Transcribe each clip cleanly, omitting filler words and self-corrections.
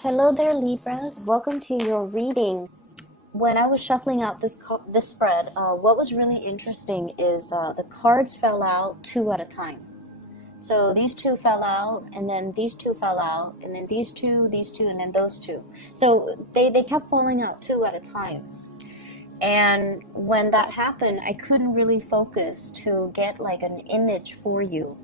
Hello there, Libras. Welcome to your reading. When I was shuffling out this spread, what was really interesting is the cards fell out two at a time. So these two fell out, and then these two fell out, and then these two, and then those two. So they kept falling out two at a time. And when that happened, I couldn't really focus to get like an image for you.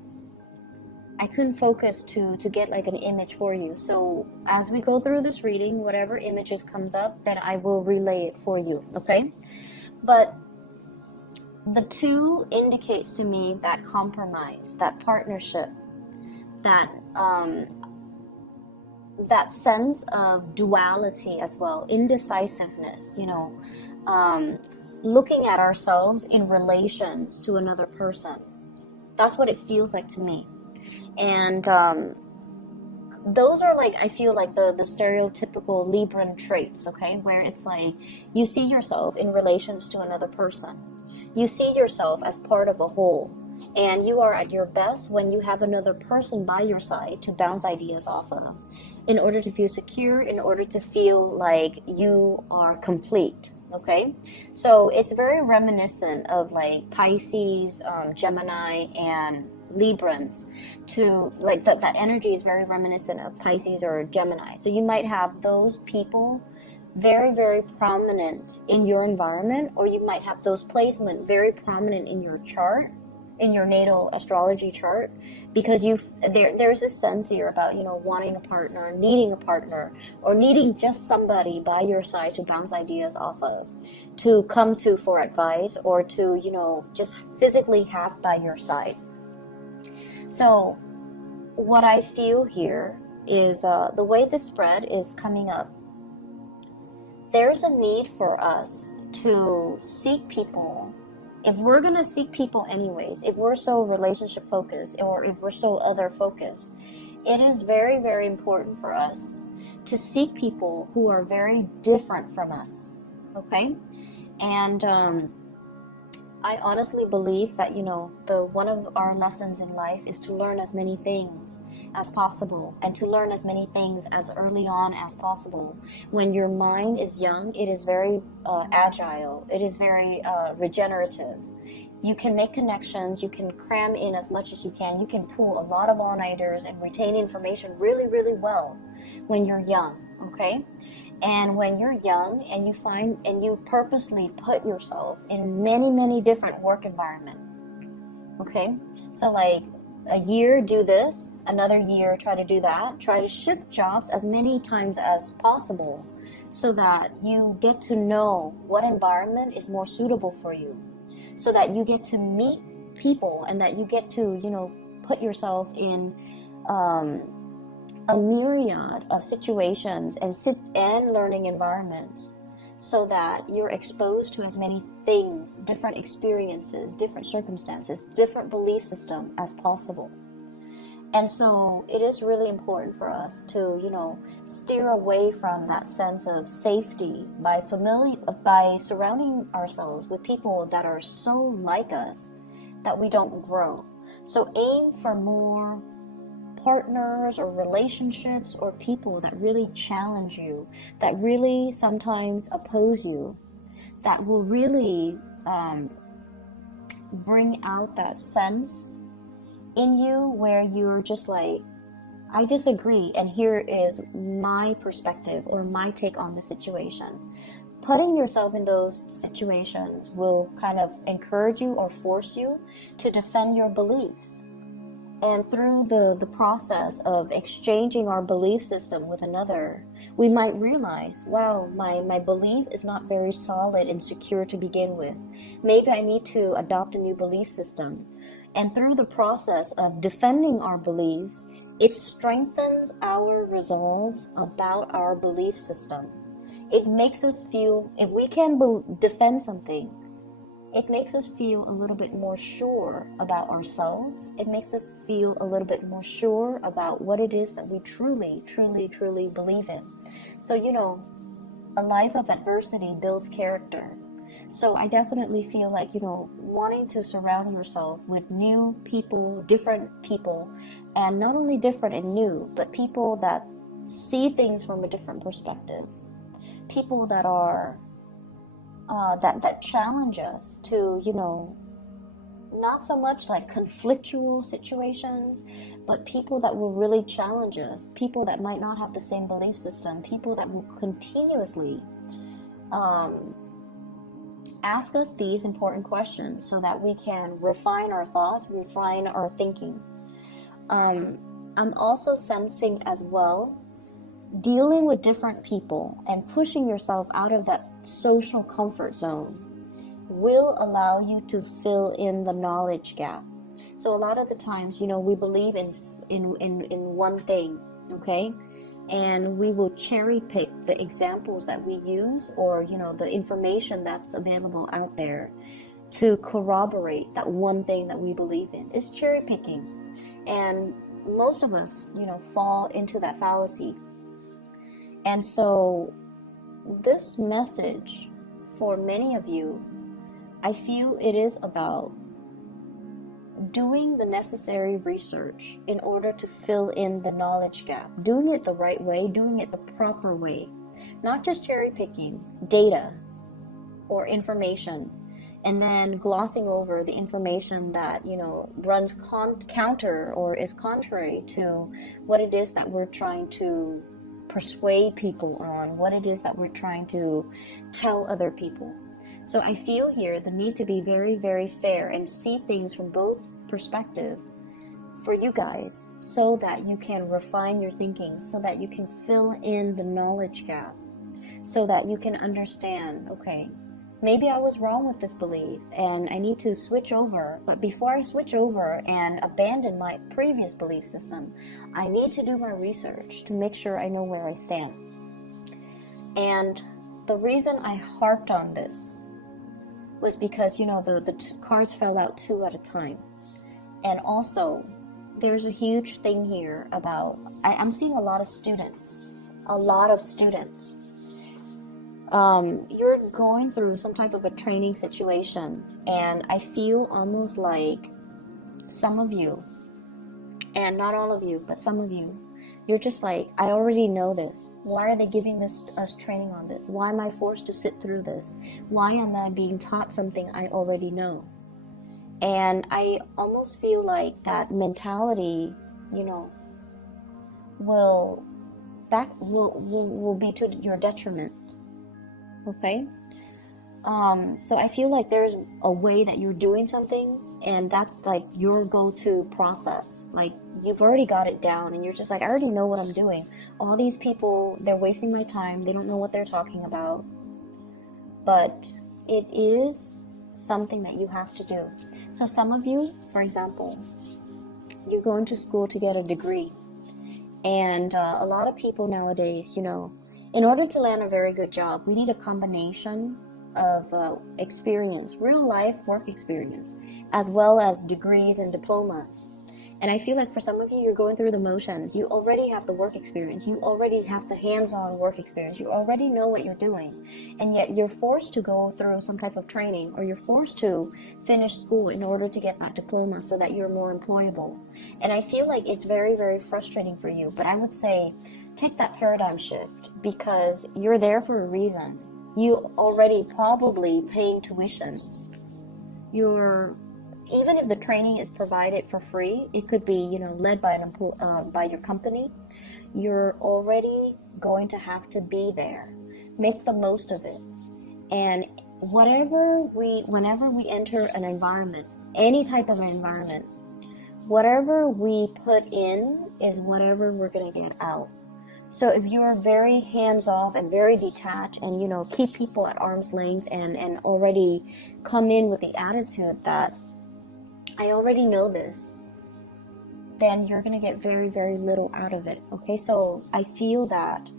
I couldn't focus to get like an image for you. So as we go through this reading, whatever images comes up, then I will relay it for you, okay? But the two indicates to me that compromise, that partnership, that that sense of duality as well, indecisiveness, looking at ourselves in relations to another person. That's what it feels like to me. And those are like, I feel like the stereotypical Libran traits, okay? Where it's like you see yourself in relations to another person. You see yourself as part of a whole. And you are at your best when you have another person by your side to bounce ideas off of, in order to feel secure, in order to feel like you are complete, okay? So it's very reminiscent of like Pisces, Gemini, and Librans. To like that energy is very reminiscent of Pisces or Gemini. So you might have those people very, very prominent in your environment, or you might have those placements very prominent in your chart, in your natal astrology chart, because there's a sense here about wanting a partner, needing a partner, or needing just somebody by your side to bounce ideas off of, to come to for advice, or to just physically have by your side. So what I feel here is the way this spread is coming up, there's a need for us to seek people. If we're going to seek people anyways, if we're so relationship focused, or if we're so other focused, it is very, very important for us to seek people who are very different from us, okay? And I honestly believe that, one of our lessons in life is to learn as many things as possible, and to learn as many things as early on as possible. When your mind is young, it is very agile. It is very regenerative. You can make connections. You can cram in as much as you can. You can pull a lot of all-nighters and retain information really, really well when you're young, okay? And when you're young and you purposely put yourself in many, many different work environments, okay? So like a year do this, another year try to do that, try to shift jobs as many times as possible, so that you get to know what environment is more suitable for you, so that you get to meet people, and that you get to put yourself in a myriad of situations and learning environments, so that you're exposed to as many things, different experiences, different circumstances, different belief system as possible. And so it is really important for us to, steer away from that sense of safety by surrounding ourselves with people that are so like us that we don't grow. So aim for more partners or relationships or people that really challenge you, that really sometimes oppose you, that will really bring out that sense in you where you're just like, I disagree, and here is my perspective or my take on the situation. Putting yourself in those situations will kind of encourage you or force you to defend your beliefs. And through the process of exchanging our belief system with another, we might realize, wow, my belief is not very solid and secure to begin with. Maybe I need to adopt a new belief system. And through the process of defending our beliefs, it strengthens our resolves about our belief system. It makes us feel, if we can defend something, it makes us feel a little bit more sure about ourselves. It makes us feel a little bit more sure about what it is that we truly, truly, truly believe in. So, a life of adversity builds character. So I definitely feel like, wanting to surround yourself with new people, different people, and not only different and new, but people that see things from a different perspective. People that are that challenge us to, not so much like conflictual situations, but people that will really challenge us, people that might not have the same belief system, people that will continuously ask us these important questions so that we can refine our thoughts, refine our thinking. I'm also sensing as well, dealing with different people and pushing yourself out of that social comfort zone will allow you to fill in the knowledge gap. So a lot of the times, we believe in one thing, okay? And we will cherry pick the examples that we use, or, the information that's available out there to corroborate that one thing that we believe in. It's cherry picking. And most of us, fall into that fallacy. And so this message for many of you, I feel it is about doing the necessary research in order to fill in the knowledge gap, doing it the right way, doing it the proper way, not just cherry picking data or information and then glossing over the information that, runs counter or is contrary to what it is that we're trying to persuade people on, what it is that we're trying to tell other people. So I feel here the need to be very, very fair and see things from both perspectives for you guys, so that you can refine your thinking, so that you can fill in the knowledge gap, so that you can understand, okay, maybe I was wrong with this belief and I need to switch over. But before I switch over and abandon my previous belief system, I need to do my research to make sure I know where I stand. And the reason I harped on this was because, the cards fell out 2 at a time. And also, there's a huge thing here about, I'm seeing a lot of students. You're going through some type of a training situation, and I feel almost like some of you, and not all of you, but some of you, you're just like, I already know this. Why are they giving us training on this? Why am I forced to sit through this? Why am I being taught something I already know? And I almost feel like that mentality, will be to your detriment. Okay? So I feel like there's a way that you're doing something, and that's like your go-to process. Like, you've already got it down, and you're just like, I already know what I'm doing. All these people, they're wasting my time. They don't know what they're talking about. But it is something that you have to do. So some of you, for example, you're going to school to get a degree. And a lot of people nowadays, in order to land a very good job, we need a combination of experience, real life work experience, as well as degrees and diplomas. And I feel like for some of you, you're going through the motions. You already have the work experience. You already have the hands-on work experience. You already know what you're doing. And yet you're forced to go through some type of training, or you're forced to finish school in order to get that diploma so that you're more employable. And I feel like it's very, very frustrating for you. But I would say take that paradigm shift, because you're there for a reason. You already probably paying tuition. Even if the training is provided for free, it could be, led by by your company. You're already going to have to be there. Make the most of it. And whenever we enter an environment, any type of an environment, whatever we put in is whatever we're going to get out. So if you are very hands-off and very detached and, keep people at arm's length and already come in with the attitude that I already know this, then you're going to get very, very little out of it. Okay, so I feel that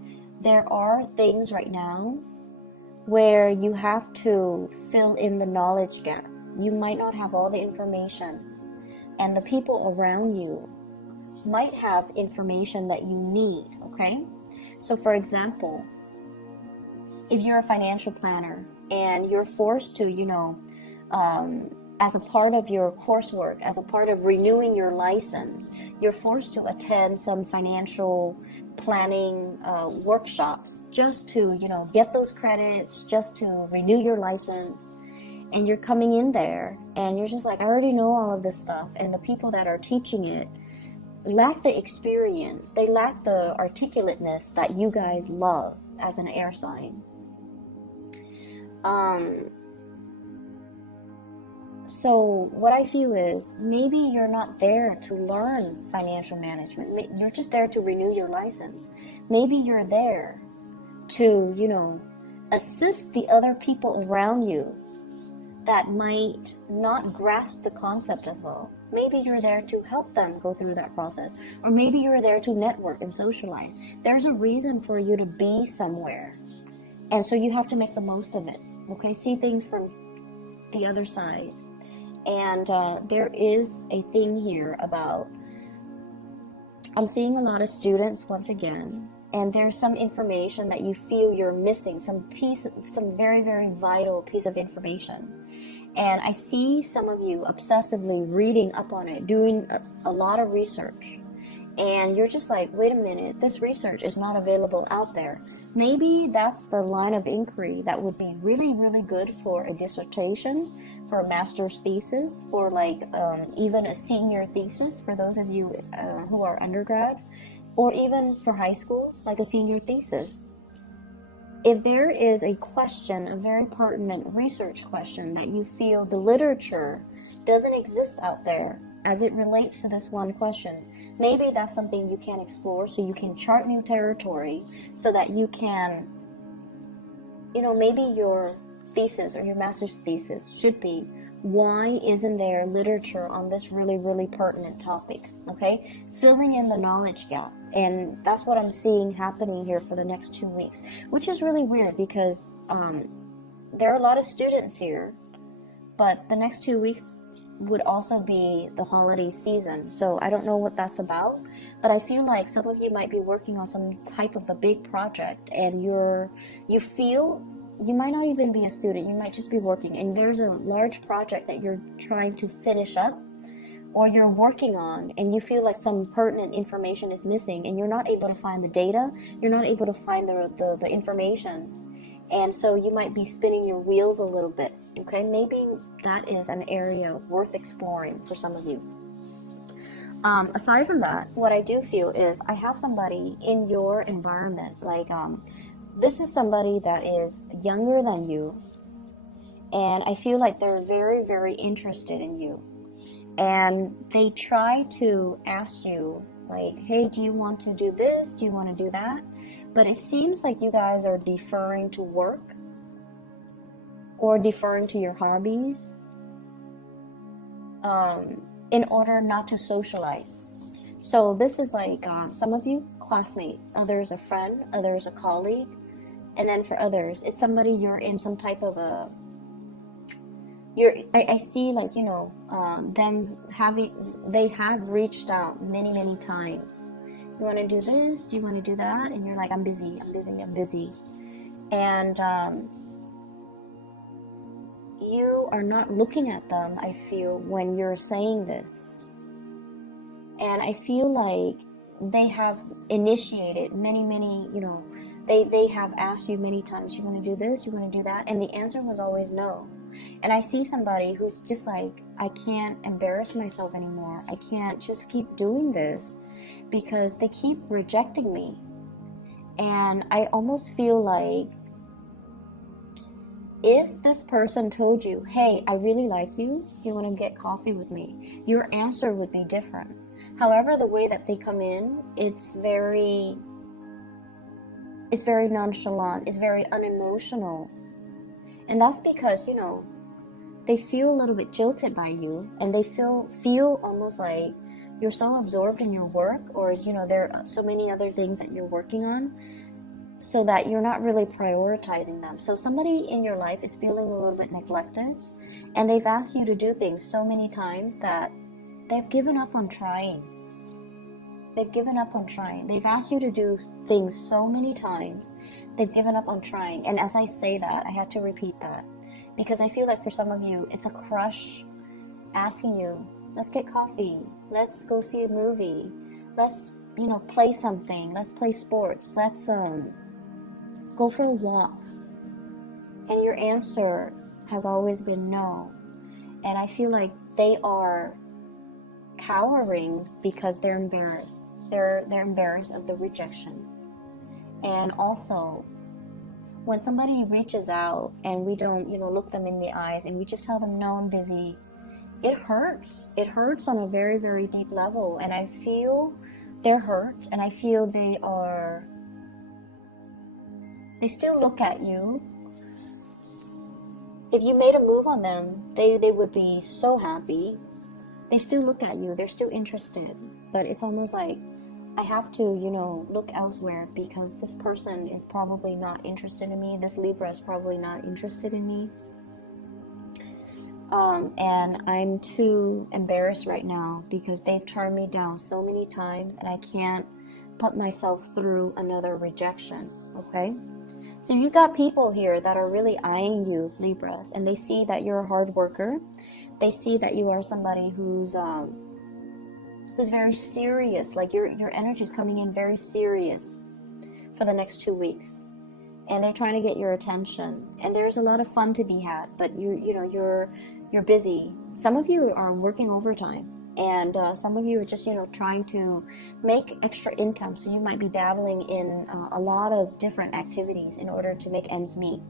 there are things right now where you have to fill in the knowledge gap. You might not have all the information, and the people around you might have information that you need. Okay, so for example, if you're a financial planner and you're forced to, as a part of your coursework, as a part of renewing your license, you're forced to attend some financial planning workshops just to, you know, get those credits, just to renew your license. And you're coming in there and you're just like, I already know all of this stuff. And the people that are teaching it lack the experience. They lack the articulateness that you guys love as an air sign. So what I feel is maybe you're not there to learn financial management. You're just there to renew your license. Maybe you're there to, you know, assist the other people around you that might not grasp the concept as well. Maybe you're there to help them go through that process. Or maybe you're there to network and socialize. There's a reason for you to be somewhere. And so you have to make the most of it. Okay, see things from the other side. And there is a thing here about, I'm seeing a lot of students once again, and there's some information that you feel you're missing, some very, very vital piece of information. And I see some of you obsessively reading up on it, doing a lot of research. And you're just like, wait a minute, this research is not available out there. Maybe that's the line of inquiry that would be really, really good for a dissertation, for a master's thesis, for like even a senior thesis for those of you who are undergrad, or even for high school, like a senior thesis. If there is a question, a very pertinent research question that you feel the literature doesn't exist out there as it relates to this one question, maybe that's something you can explore so you can chart new territory so that you can, you know, maybe your thesis or your master's thesis should be, why isn't there literature on this really, really pertinent topic? Okay, filling in the knowledge gap. And that's what I'm seeing happening here for the next 2 weeks, which is really weird because there are a lot of students here, but the next 2 weeks would also be the holiday season. So I don't know what that's about, but I feel like some of you might be working on some type of a big project, and you feel you might not even be a student, you might just be working, and there's a large project that you're trying to finish up or you're working on, and you feel like some pertinent information is missing and you're not able to find the data, you're not able to find the information, and so you might be spinning your wheels a little bit. Okay, maybe that is an area worth exploring for some of you. Aside from that, what I do feel is I have somebody in your environment, like this is somebody that is younger than you, and I feel like they're very, very interested in you. And they try to ask you, like, hey, do you want to do this? Do you want to do that? But it seems like you guys are deferring to work or deferring to your hobbies in order not to socialize. So this is like some of you, classmate, others a friend, others a colleague. And then for others, it's somebody you're in some type of a, I see, like, you know, they have reached out many, many times. You want to do this? Do you want to do that? And you're like, I'm busy. And you are not looking at them, I feel, when you're saying this. And I feel like they have initiated many, you know, they have asked you many times, you want to do this, you want to do that, and the answer was always no. And I see somebody who's just like, I can't embarrass myself anymore, I can't just keep doing this because they keep rejecting me. And I almost feel like if this person told you, hey, I really like you want to get coffee with me, your answer would be different. However, the way that they come in, it's very nonchalant, it's very unemotional. And that's because, you know, they feel a little bit jilted by you, and they feel almost like you're so absorbed in your work, or, you know, there are so many other things that you're working on, so that you're not really prioritizing them. So somebody in your life is feeling a little bit neglected, and they've asked you to do things so many times that they've given up on trying. They've asked you to do things so many times, they've given up on trying. And as I say that, I had to repeat that, because I feel like for some of you, it's a crush asking you, let's get coffee, let's go see a movie, let's play something. Let's play sports. Let's go for a walk. And your answer has always been no. And I feel like they are cowering because they're embarrassed. They're embarrassed of the rejection. And also, when somebody reaches out and we don't, look them in the eyes and we just tell them, no, I'm busy, it hurts. It hurts on a very, very deep level. And I feel they're hurt, and I feel they still look at you. If you made a move on them, they would be so happy. They still look at you. They're still interested. But it's almost like I have to, look elsewhere because this person is probably not interested in me. This Libra is probably not interested in me. And I'm too embarrassed right now because they've turned me down so many times and I can't put myself through another rejection, okay? So you got people here that are really eyeing you, Libras, and they see that you're a hard worker. They see that you are somebody who's very serious. Like your energy is coming in very serious for the next 2 weeks, and they're trying to get your attention. And there's a lot of fun to be had, but you're busy. Some of you are working overtime, and some of you are just trying to make extra income. So you might be dabbling in a lot of different activities in order to make ends meet.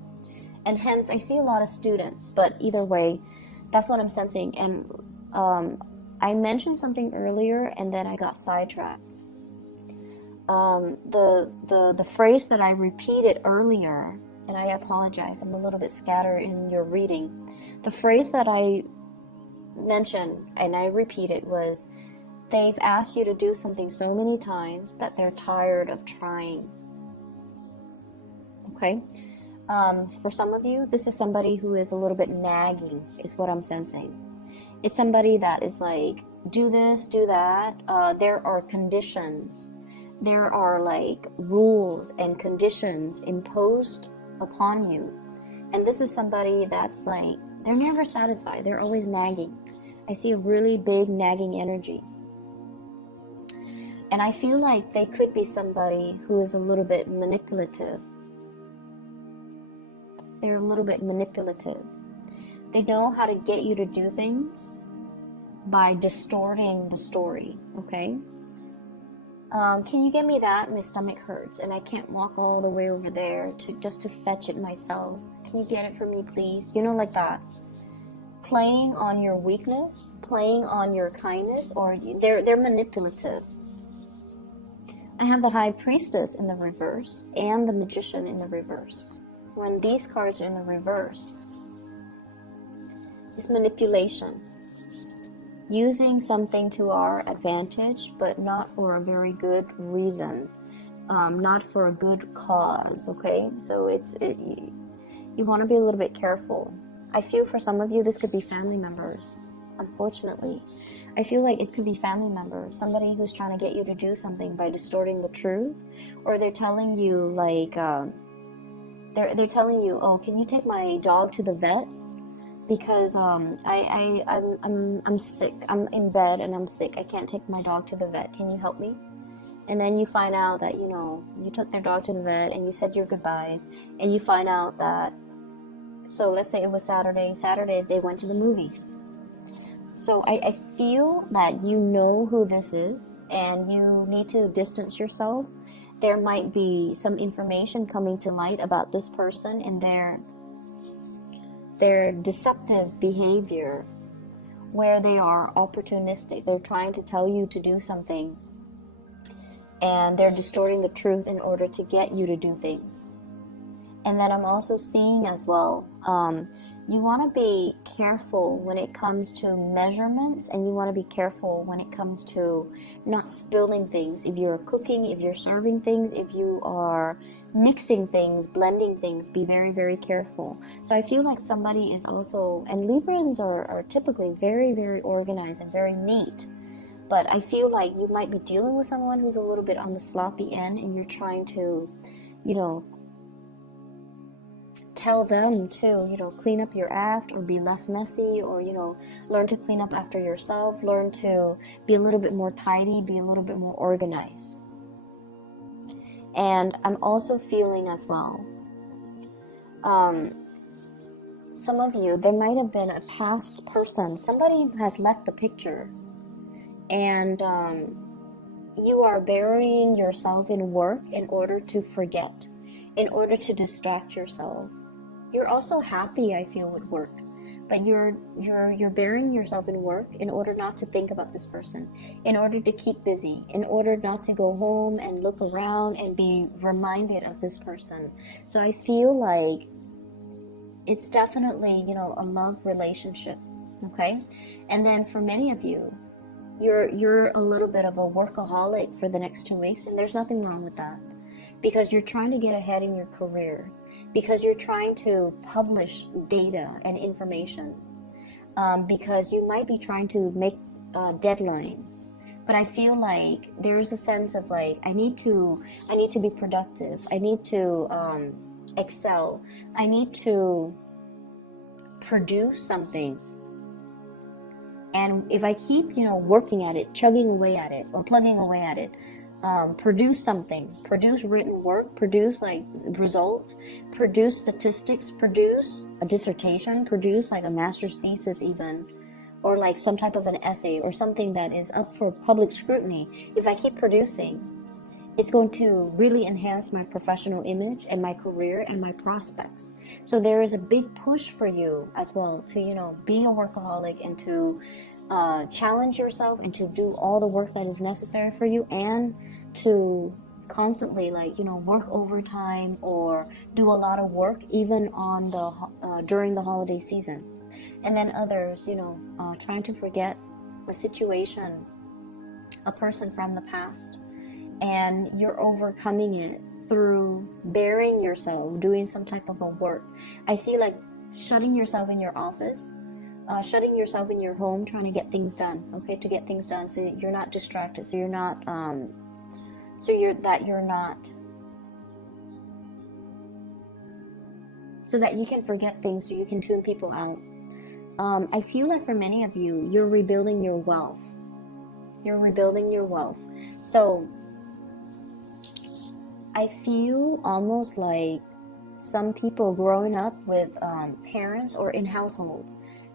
And hence, I see a lot of students. But either way, that's what I'm sensing. And I mentioned something earlier, and then I got sidetracked. The phrase that I repeated earlier, and I apologize, I'm a little bit scattered in your reading. The phrase that I mentioned, and I repeated, was, they've asked you to do something so many times that they're tired of trying. Okay? For some of you, this is somebody who is a little bit nagging, is what I'm sensing. It's somebody that is like, do this, do that. There are conditions. There are like rules and conditions imposed upon you. And this is somebody that's like, they're never satisfied. They're always nagging. I see a really big nagging energy. And I feel like they could be somebody who is a little bit manipulative. They're a little bit manipulative. They know how to get you to do things by distorting the story, okay? Can you get me that? My stomach hurts and I can't walk all the way over there just to fetch it myself. Can you get it for me, please? Like that. Playing on your weakness, playing on your kindness, or they're manipulative. I have the High Priestess in the reverse and the Magician in the reverse. When these cards are in the reverse, it's manipulation. Using something to our advantage, but not for a very good reason. Not for a good cause, okay? So you want to be a little bit careful. I feel for some of you, this could be family members, unfortunately. I feel like it could be family members, somebody who's trying to get you to do something by distorting the truth, or they're telling you, like, they're telling you, oh, can you take my dog to the vet? Because I'm sick. I'm in bed and I'm sick. I can't take my dog to the vet. Can you help me? And then you find out that, you took their dog to the vet and you said your goodbyes, and you find out that, so let's say it was Saturday. Saturday, they went to the movies. So I feel that you know who this is and you need to distance yourself. There might be some information coming to light about this person and their deceptive behavior, where they are opportunistic. They're trying to tell you to do something and they're distorting the truth in order to get you to do things. And then I'm also seeing as well, you want to be careful when it comes to measurements, and you want to be careful when it comes to not spilling things. If you're cooking, if you're serving things, if you are mixing things, blending things, be very, very careful. So I feel like somebody is also, and Librans are typically very, very organized and very neat. But I feel like you might be dealing with someone who's a little bit on the sloppy end, and you're trying to, tell them to, clean up your act or be less messy, or, learn to clean up after yourself, learn to be a little bit more tidy, be a little bit more organized. And I'm also feeling as well, some of you, there might have been a past person, somebody has left the picture, and you are burying yourself in work in order to forget, in order to distract yourself. You're also happy, I feel, with work, but you're burying yourself in work in order not to think about this person, in order to keep busy, in order not to go home and look around and be reminded of this person. So I feel like it's definitely, a love relationship, okay? And then for many of you, you're a little bit of a workaholic for the next 2 weeks, and there's nothing wrong with that, because you're trying to get ahead in your career, because you're trying to publish data and information, because you might be trying to make deadlines. But I feel like there's a sense of like, I need to be productive, I need to excel, I need to produce something. And if I keep, working at it, chugging away at it, or plugging away at it, produce something, produce written work, produce like results, produce statistics, produce a dissertation, produce like a master's thesis even, or like some type of an essay or something that is up for public scrutiny. If I keep producing, it's going to really enhance my professional image and my career and my prospects. So there is a big push for you as well to, be a workaholic and to challenge yourself and to do all the work that is necessary for you, and to constantly work overtime or do a lot of work even on the during the holiday season. And then others, trying to forget a situation, a person from the past, and you're overcoming it through burying yourself, doing some type of a work. I see like shutting yourself in your office, shutting yourself in your home, trying to get things done, okay, to get things done so that you're not distracted, so you're not, so that you can forget things, so you can tune people out. I feel like for many of you, you're rebuilding your wealth. You're rebuilding your wealth. So I feel almost like some people growing up with parents or in household,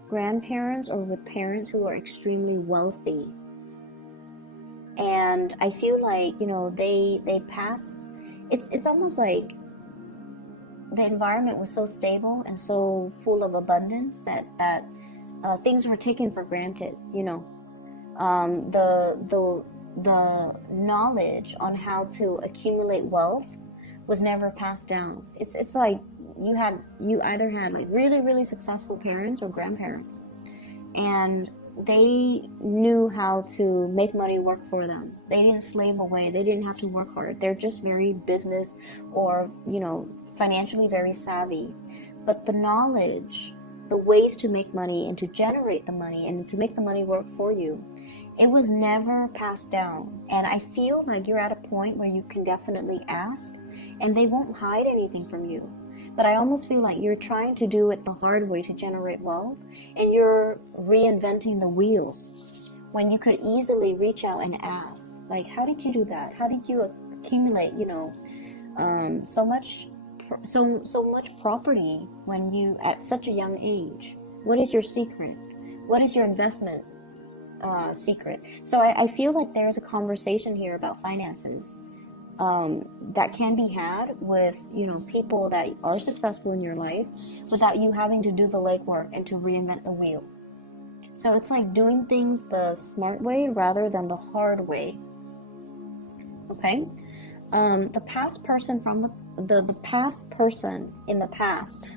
grandparents, or with parents who are extremely wealthy. And I feel like, they passed, it's almost like the environment was so stable and so full of abundance that things were taken for granted, the knowledge on how to accumulate wealth was never passed down. It's like you either had like really, really successful parents or grandparents, and they knew how to make money work for them. They didn't slave away. They didn't have to work hard. They're just very business or, financially very savvy. But the knowledge, the ways to make money and to generate the money and to make the money work for you, it was never passed down. And I feel like you're at a point where you can definitely ask, and they won't hide anything from you. But I almost feel like you're trying to do it the hard way to generate wealth, and you're reinventing the wheel when you could easily reach out and ask, like, how did you do that? How did you accumulate, so much property when you at such a young age? What is your secret? What is your investment secret? So I feel like there's a conversation here about finances that can be had with people that are successful in your life without you having to do the legwork and to reinvent the wheel. So it's like doing things the smart way rather than the hard way. Okay? The past person from the past person in the past.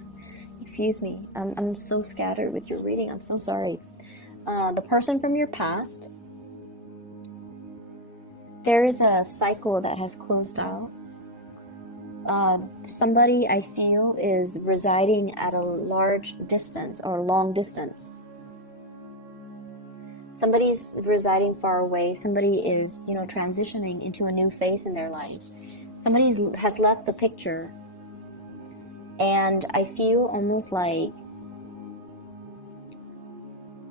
Excuse me. I'm so scattered with your reading. I'm so sorry. The person from your past, there is a cycle that has closed out. Somebody, I feel, is residing at a large distance or long distance. Somebody's residing far away. Somebody is, transitioning into a new phase in their life. Somebody has left the picture. And I feel almost like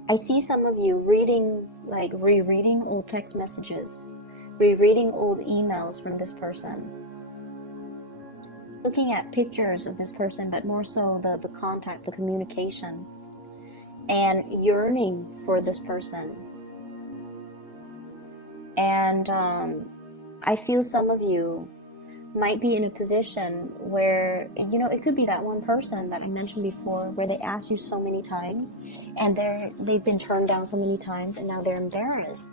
I see some of you reading, like rereading old text messages, rereading old emails from this person, looking at pictures of this person, but more so the contact, the communication, and yearning for this person. And I feel some of you might be in a position where, you know, it could be that one person that I mentioned before, where they asked you so many times and they've been turned down so many times, and now they're embarrassed.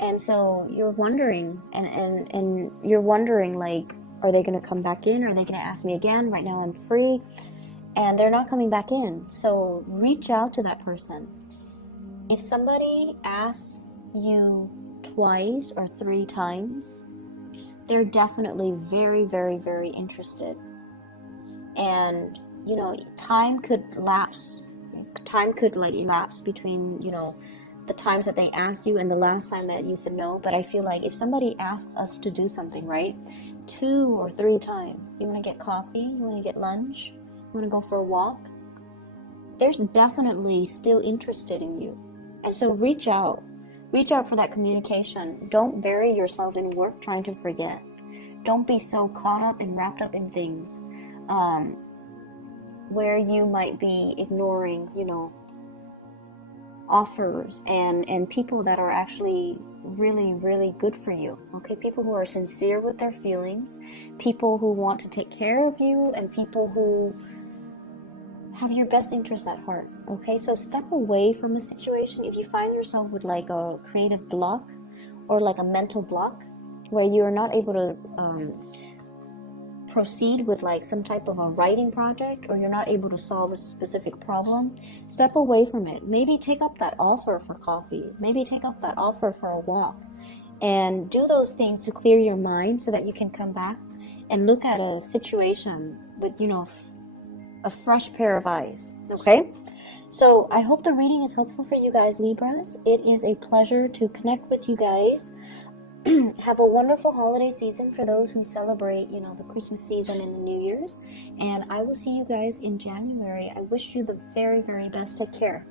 And so you're wondering, and you're wondering, like, are they going to come back in? Are they going to ask me again? Right now I'm free. And they're not coming back in. So reach out to that person. If somebody asks you twice or 3 times, they're definitely very, very, very interested. And, you know, time could lapse between, you know, the times that they asked you and the last time that you said no. But I feel like if somebody asked us to do something, right, 2 or 3 times, you want to get coffee, you want to get lunch, you want to go for a walk, there's definitely still interested in you. And so reach out for that communication. Don't bury yourself in work trying to forget. Don't be so caught up and wrapped up in things where you might be ignoring, you know, offers and people that are actually really, really good for you. Okay, people who are sincere with their feelings, people who want to take care of you, and people who have your best interests at heart. Okay, so step away from a situation if you find yourself with like a creative block or like a mental block where you're not able to proceed with like some type of a writing project, or you're not able to solve a specific problem. Step away from it. Maybe take up that offer for coffee, maybe take up that offer for a walk, and do those things to clear your mind so that you can come back and look at a situation with, you know, a fresh pair of eyes. Okay, so I hope the reading is helpful for you guys, Libras. It is a pleasure to connect with you guys. Have a wonderful holiday season for those who celebrate, you know, the Christmas season and the New Year's, and I will see you guys in January. I wish you the very, very best. Take care.